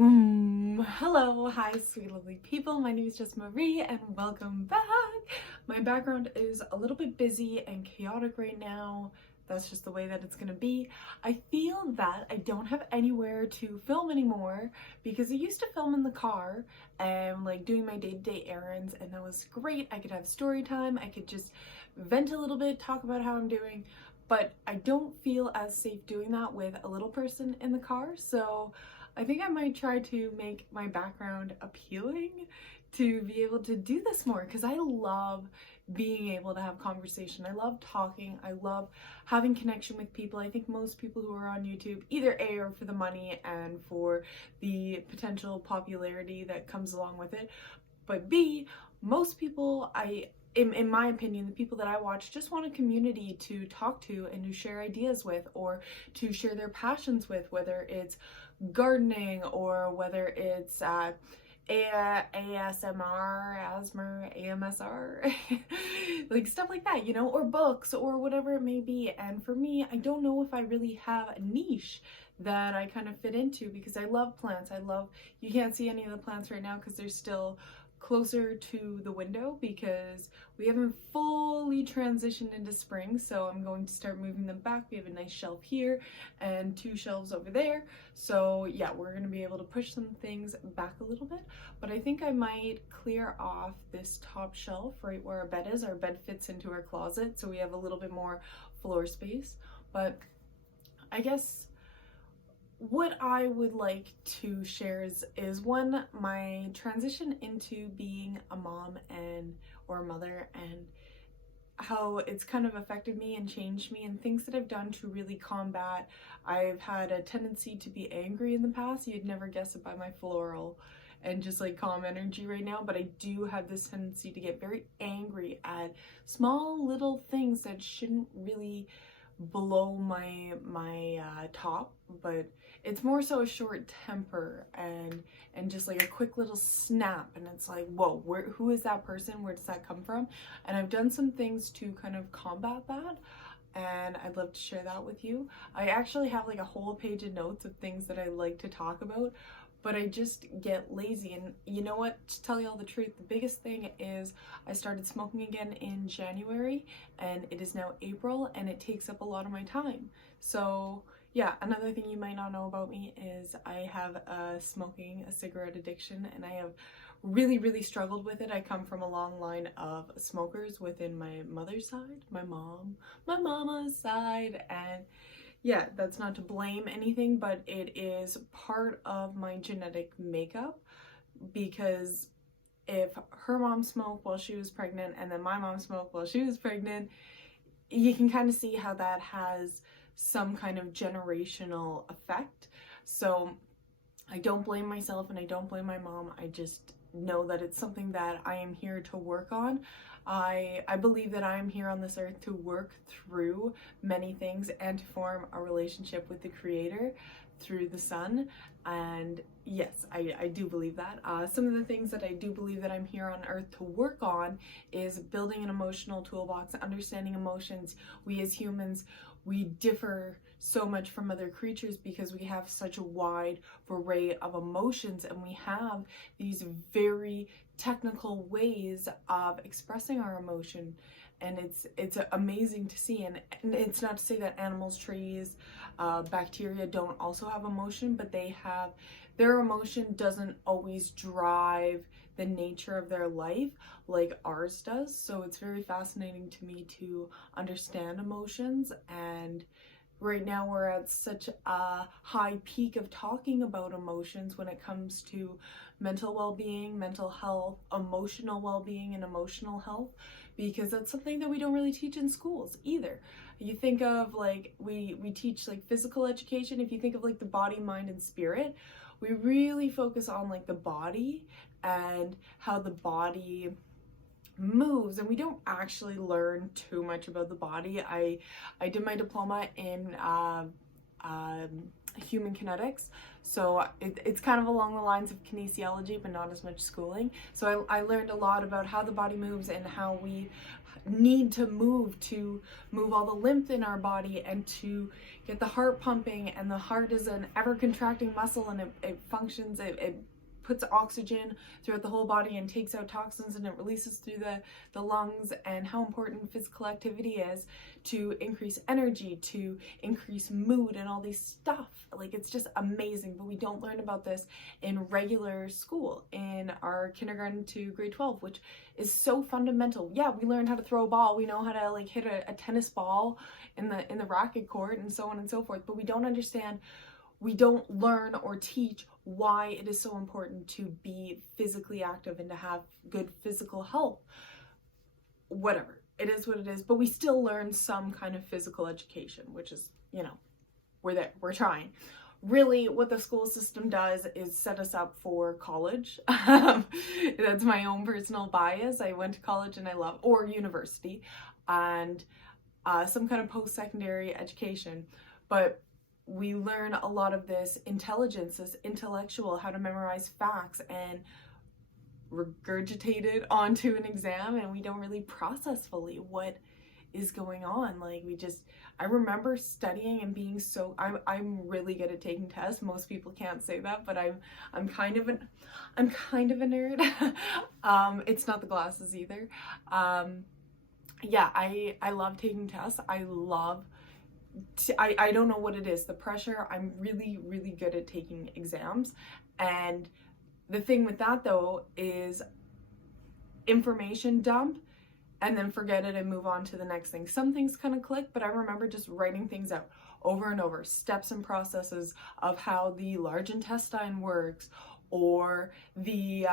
Hello, hi, sweet, lovely people. My name is Jess Marie, and welcome back. My background is a little bit busy and chaotic right now. That's just the way that it's gonna be. I feel that I don't have anywhere to film anymore because I used to film in the car and like doing my day-to-day errands, and that was great. I could have story time, I could just vent a little bit, talk about how I'm doing, but I don't feel as safe doing that with a little person in the car. So I think I might try to make my background appealing to be able to do this more, because I love being able to have conversation. I love talking. I love having connection with people. I think most people who are on YouTube either A, are for the money and for the potential popularity that comes along with it, but B, most people, in my opinion, the people that I watch just want a community to talk to and to share ideas with, or to share their passions with, whether it's gardening or whether it's ASMR, AMSR, like stuff like that, or books or whatever it may be. And for me, I don't know if I really have a niche that I kind of fit into, because I love plants. You can't see any of the plants right now because they're still closer to the window because we haven't fully transitioned into spring, so I'm going to start moving them back. We have a nice shelf here and two shelves over there, so yeah, we're going to be able to push some things back a little bit. But I think I might clear off this top shelf right where our bed is. Our bed fits into our closet, so we have a little bit more floor space. But I guess what I would like to share is one, my transition into being a mom or a mother, and how it's kind of affected me and changed me, and things that I've done to really combat. I've had a tendency to be angry in the past. You'd never guess it by my floral and just like calm energy right now, but I do have this tendency to get very angry at small little things that shouldn't really blow my top, but it's more so a short temper and just like a quick little snap, and it's like, whoa, who is that person? Where does that come from? And I've done some things to kind of combat that, and I'd love to share that with you. I actually have like a whole page of notes of things that I like to talk about, but I just get lazy. And you know what, to tell you all the truth, the biggest thing is I started smoking again in January, and it is now April, and it takes up a lot of my time. So yeah, another thing you might not know about me is I have a cigarette addiction, and I have really struggled with it. I come from a long line of smokers within my mother's side, my mama's side, and yeah, that's not to blame anything, but it is part of my genetic makeup, because if her mom smoked while she was pregnant and then my mom smoked while she was pregnant, you can kind of see how that has some kind of generational effect. So I don't blame myself and I don't blame my mom. I just know that it's something that I am here to work on. I believe that I am here on this earth to work through many things and to form a relationship with the Creator through the sun. And yes, I do believe that. Some of the things that I do believe that I'm here on earth to work on is building an emotional toolbox, understanding emotions. We as humans, we differ so much from other creatures because we have such a wide array of emotions, and we have these very technical ways of expressing our emotion, and it's amazing to see. And it's not to say that animals, trees, bacteria don't also have emotion, but their emotion doesn't always drive the nature of their life like ours does. So it's very fascinating to me to understand emotions, and right now we're at such a high peak of talking about emotions when it comes to mental well-being, mental health, emotional well-being, and emotional health, because that's something that we don't really teach in schools either. You think of like, we teach like physical education. If you think of like the body, mind, and spirit, we really focus on like the body and how the body moves, and we don't actually learn too much about the body. I did my diploma in human kinetics, so it's kind of along the lines of kinesiology, but not as much schooling. So I learned a lot about how the body moves and how need to move all the lymph in our body and to get the heart pumping. And the heart is an ever contracting muscle, and it functions, it puts oxygen throughout the whole body and takes out toxins, and it releases through the lungs. And how important physical activity is to increase energy, to increase mood, and all these stuff. Like, it's just amazing. But we don't learn about this in regular school, in our kindergarten to grade 12, which is so fundamental. Yeah, we learn how to throw a ball, we know how to like hit a tennis ball in the racket court, and so on and so forth, but we don't understand, we don't learn or teach why it is so important to be physically active and to have good physical health. Whatever, it is what it is, but we still learn some kind of physical education, which is, you know, we're there, we're trying. Really, what the school system does is set us up for college. That's my own personal bias. I went to college and I love, or university, and some kind of post-secondary education. But we learn a lot of this intelligence, this intellectual, how to memorize facts and regurgitate it onto an exam, and we don't really process fully what is going on. Like, I remember studying and being so, I'm really good at taking tests. Most people can't say that, but I'm kind of a nerd. It's not the glasses either. Yeah, I love taking tests. I don't know what it is, the pressure. I'm really, really good at taking exams. And the thing with that though is information dump and then forget it and move on to the next thing. Some things kind of click, but I remember just writing things out over and over, steps and processes of how the large intestine works, or the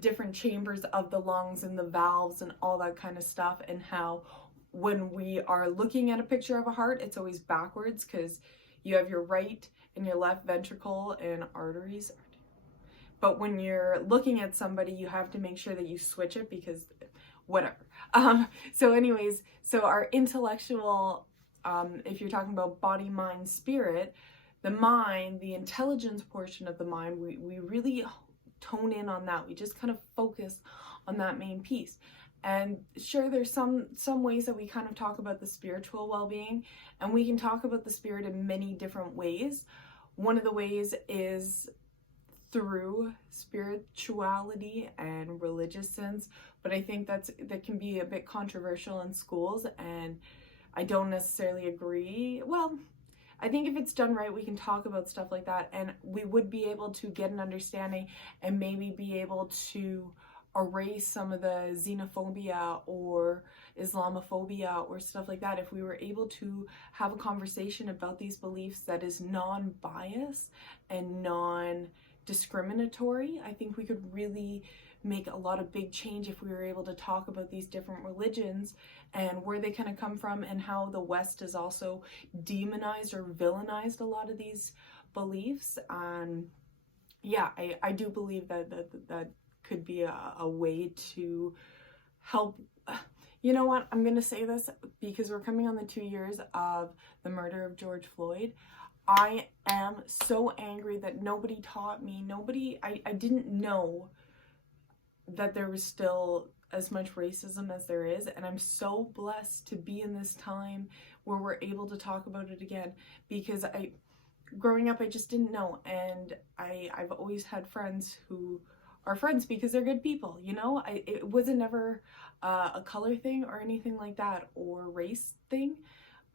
different chambers of the lungs and the valves and all that kind of stuff, and how when we are looking at a picture of a heart, it's always backwards because you have your right and your left ventricle and arteries. But when you're looking at somebody, you have to make sure that you switch it, because whatever. So anyways, so our intellectual, if you're talking about body, mind, spirit, the mind, the intelligence portion of the mind, we really tone in on that. We just kind of focus on that main piece. And sure, there's some ways that we kind of talk about the spiritual well-being, and we can talk about the spirit in many different ways. One of the ways is through spirituality and religious sense, but I think that can be a bit controversial in schools, and I don't necessarily agree. Well, I think if it's done right, we can talk about stuff like that, and we would be able to get an understanding and maybe be able to erase some of the xenophobia or Islamophobia or stuff like that if we were able to have a conversation about these beliefs that is non-biased and non-discriminatory. I think we could really make a lot of big change if we were able to talk about these different religions and where they kind of come from, and how the West has also demonized or villainized a lot of these beliefs. Yeah, I do believe that could be a way to help. You know what, I'm gonna say this because we're coming on the 2 years of the murder of George Floyd. I am so angry that nobody taught me, I didn't know that there was still as much racism as there is, and I'm so blessed to be in this time where we're able to talk about it again, because growing up, I just didn't know, and I've always had friends who are friends because they're good people, you know? It wasn't never a color thing or anything like that, or race thing.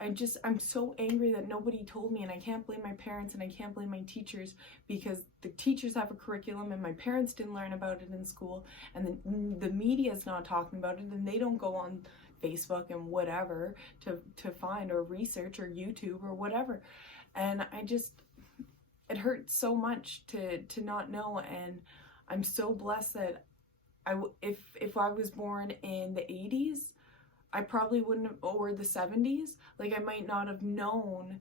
I'm so angry that nobody told me, and I can't blame my parents and I can't blame my teachers, because the teachers have a curriculum and my parents didn't learn about it in school, and the media is not talking about it, and they don't go on Facebook and whatever to find or research, or YouTube or whatever. And it hurts so much to not know. And I'm so blessed that if I was born in the 80s, I probably wouldn't have, or the 70s, like I might not have known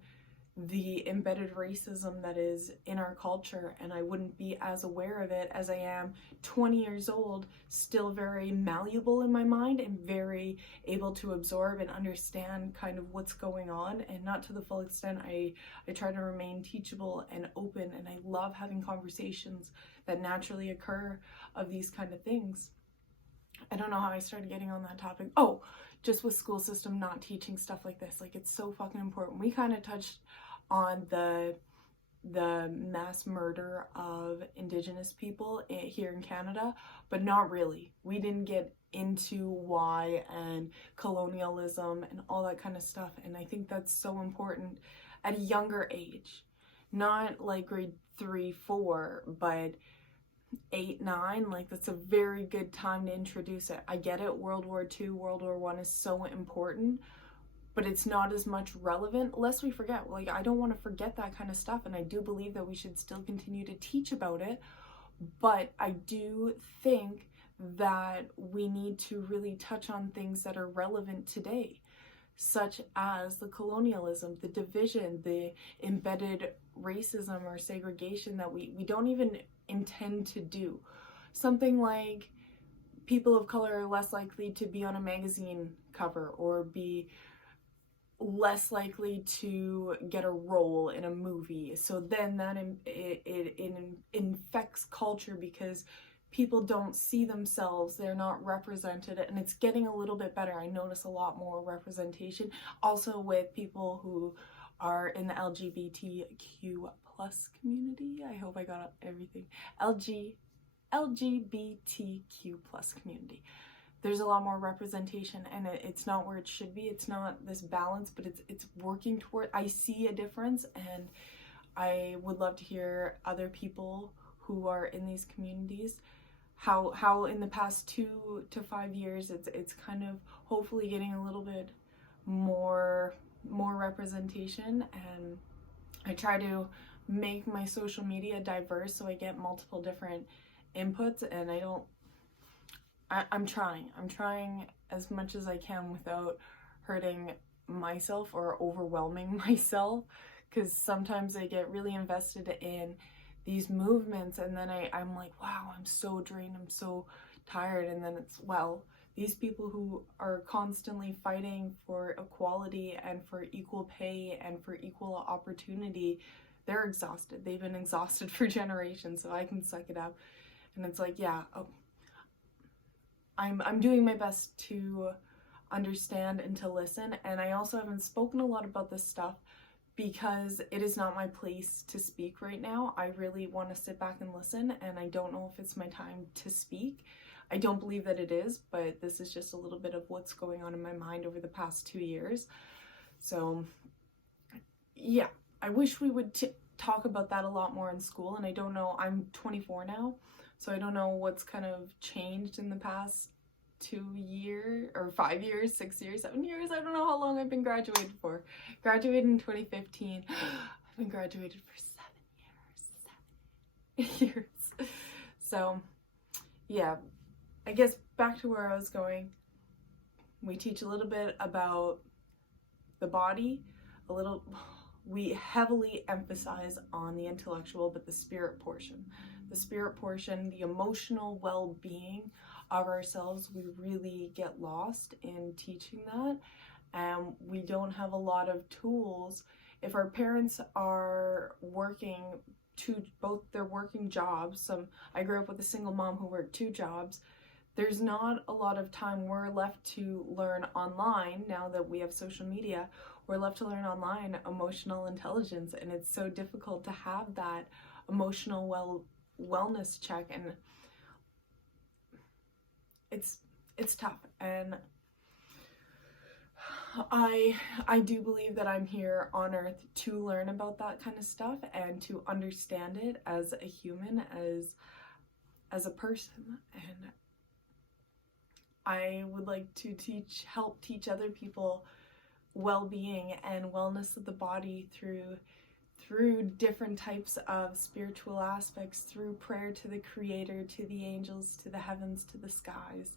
the embedded racism that is in our culture, and I wouldn't be as aware of it as I am 20 years old, still very malleable in my mind and very able to absorb and understand kind of what's going on, and not to the full extent. I try to remain teachable and open, and I love having conversations that naturally occur of these kind of things. I don't know how I started getting on that topic. Oh, just with school system not teaching stuff like this. Like, it's so fucking important. We kind of touched on the mass murder of Indigenous people here in Canada, but not really. We didn't get into why and colonialism and all that kind of stuff, and I think that's so important at a younger age. Not like grade 3, 4, but 8, 9, like that's a very good time to introduce it. I get it, World War II, World War I is so important, but it's not as much relevant lest we forget. Like, I don't want to forget that kind of stuff, and I do believe that we should still continue to teach about it, but I do think that we need to really touch on things that are relevant today, such as the colonialism, the division, the embedded racism or segregation that we don't even intend to do. Something like people of color are less likely to be on a magazine cover or be less likely to get a role in a movie. So then that it infects culture because people don't see themselves, they're not represented, and it's getting a little bit better. I notice a lot more representation also with people who are in the LGBTQ plus community. I hope I got everything. LGBTQ plus community. There's a lot more representation, and it's not where it should be. It's not this balance, but it's working toward. I see a difference, and I would love to hear other people who are in these communities how in the past 2 to 5 years it's kind of hopefully getting a little bit more representation. And I try to make my social media diverse so I get multiple different inputs, and I'm trying as much as I can without hurting myself or overwhelming myself, because sometimes I get really invested in these movements, and then I'm like, wow, I'm so drained, I'm so tired, and then it's, well, these people who are constantly fighting for equality and for equal pay and for equal opportunity, they're exhausted. They've been exhausted for generations, so I can suck it up. And it's like, yeah, I'm doing my best to understand and to listen, and I also haven't spoken a lot about this stuff because it is not my place to speak right now. I really want to sit back and listen, and I don't know if it's my time to speak. I don't believe that it is, but this is just a little bit of what's going on in my mind over the past 2 years. So yeah, I wish we would talk about that a lot more in school, and I don't know, I'm 24 now, so I don't know what's kind of changed in the past 2 years or 5 years, 6 years, 7 years. I don't know how long I've been graduated for. Graduated in 2015. I've been graduated for 7 years. So yeah, I guess back to where I was going. We teach a little bit about the body, we heavily emphasize on the intellectual, but the spirit portion, the emotional well-being of ourselves, we really get lost in teaching that, and we don't have a lot of tools. If our parents are working they're working jobs. I grew up with a single mom who worked 2 jobs. There's not a lot of time. We're left to learn online now that we have social media. We're left to learn online emotional intelligence, and it's so difficult to have that emotional wellness check, and it's tough. And I do believe that I'm here on earth to learn about that kind of stuff and to understand it as a human, as a person, and I would like to help teach other people well-being and wellness of the body through different types of spiritual aspects, through prayer to the Creator, to the angels, to the heavens, to the skies,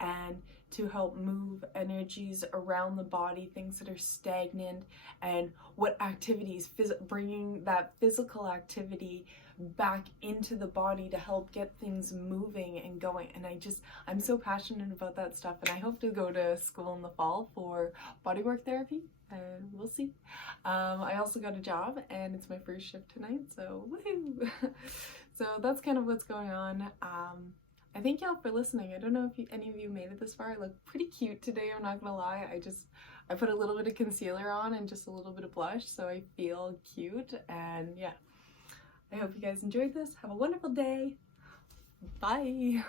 and to help move energies around the body, things that are stagnant, and what activities, bringing that physical activity back into the body to help get things moving and going. And I'm so passionate about that stuff, and I hope to go to school in the fall for bodywork therapy, and we'll see. I also got a job, and it's my first shift tonight, so woohoo! So that's kind of what's going on. I thank y'all for listening. I don't know if any of you made it this far. I look pretty cute today, I'm not gonna lie. I put a little bit of concealer on and just a little bit of blush, so I feel cute. And yeah, I hope you guys enjoyed this. Have a wonderful day. Bye.